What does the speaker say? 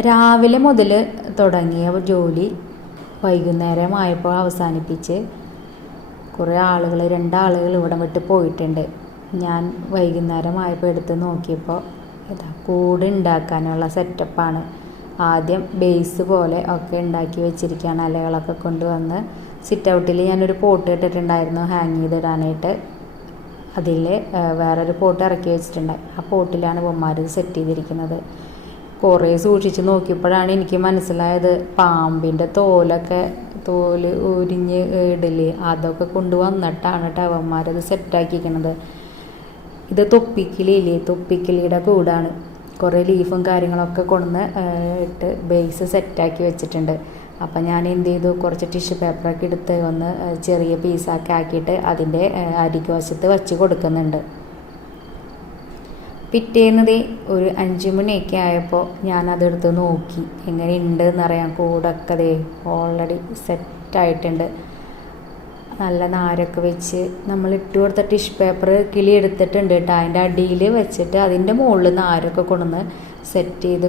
രാവിലെ മുതൽ തുടങ്ങിയ ജോലി വൈകുന്നേരമായപ്പോൾ അവസാനിപ്പിച്ച് കുറേ ആളുകൾ 2 ആളുകൾ ഇവിടെ വിട്ട് പോയിട്ടുണ്ട്. ഞാൻ വൈകുന്നേരമായപ്പോൾ എടുത്ത് നോക്കിയപ്പോൾ കൂട് ഉണ്ടാക്കാനുള്ള സെറ്റപ്പാണ്. ആദ്യം ബേസ് പോലെ ഒക്കെ ഉണ്ടാക്കി വെച്ചിരിക്കുകയാണ്. ഇലകളൊക്കെ കൊണ്ടുവന്ന് സിറ്റ് ഔട്ടിൽ ഞാനൊരു പോട്ട് ഇട്ടിട്ടുണ്ടായിരുന്നു ഹാങ് ചെയ്തിടാനായിട്ട്. അതിൽ വേറൊരു പോട്ട് ഇറക്കി വെച്ചിട്ടുണ്ടായി. ആ പോട്ടിലാണ് ഇവന്മാർ സെറ്റ് ചെയ്തിരിക്കുന്നത്. കുറേ സൂക്ഷിച്ച് നോക്കിയപ്പോഴാണ് എനിക്ക് മനസ്സിലായത് പാമ്പിൻ്റെ തോല് ഉരിഞ്ഞ് ഇടല് അതൊക്കെ കൊണ്ടുവന്നിട്ടാണ് അവന്മാരത് സെറ്റാക്കിയിരിക്കുന്നത്. ഇത് തൊപ്പിക്കിളിയുടെ കൂടാണ്. കുറേ ലീഫും കാര്യങ്ങളൊക്കെ കൊണ്ടുവന്ന് ഇട്ട് ബേസ് സെറ്റാക്കി വെച്ചിട്ടുണ്ട്. അപ്പം ഞാൻ എന്ത് ചെയ്തു, കുറച്ച് ടിഷ്യൂ പേപ്പറൊക്കെ എടുത്ത് ഒന്ന് ചെറിയ പീസാക്കി ആക്കിയിട്ട് അതിൻ്റെ അരികുവശത്ത് വച്ച് കൊടുക്കുന്നുണ്ട്. പിറ്റേന്നത് ഒരു 5 മണിയൊക്കെ ആയപ്പോൾ ഞാനതെടുത്ത് നോക്കി എങ്ങനെ ഉണ്ട് എന്നറിയാം. കൂടൊക്കെ ഓൾറെഡി സെറ്റായിട്ടുണ്ട്. നല്ല നാരൊക്കെ വെച്ച് നമ്മൾ ഇട്ട് കൊടുത്ത ടിഷ്യൂ പേപ്പർ കിളി എടുത്തിട്ടുണ്ട് കേട്ടോ. അതിൻ്റെ അടിയിൽ വെച്ചിട്ട് അതിൻ്റെ മുകളിൽ നാരൊക്കെ കൊണ്ടുവന്ന് സെറ്റ് ചെയ്ത്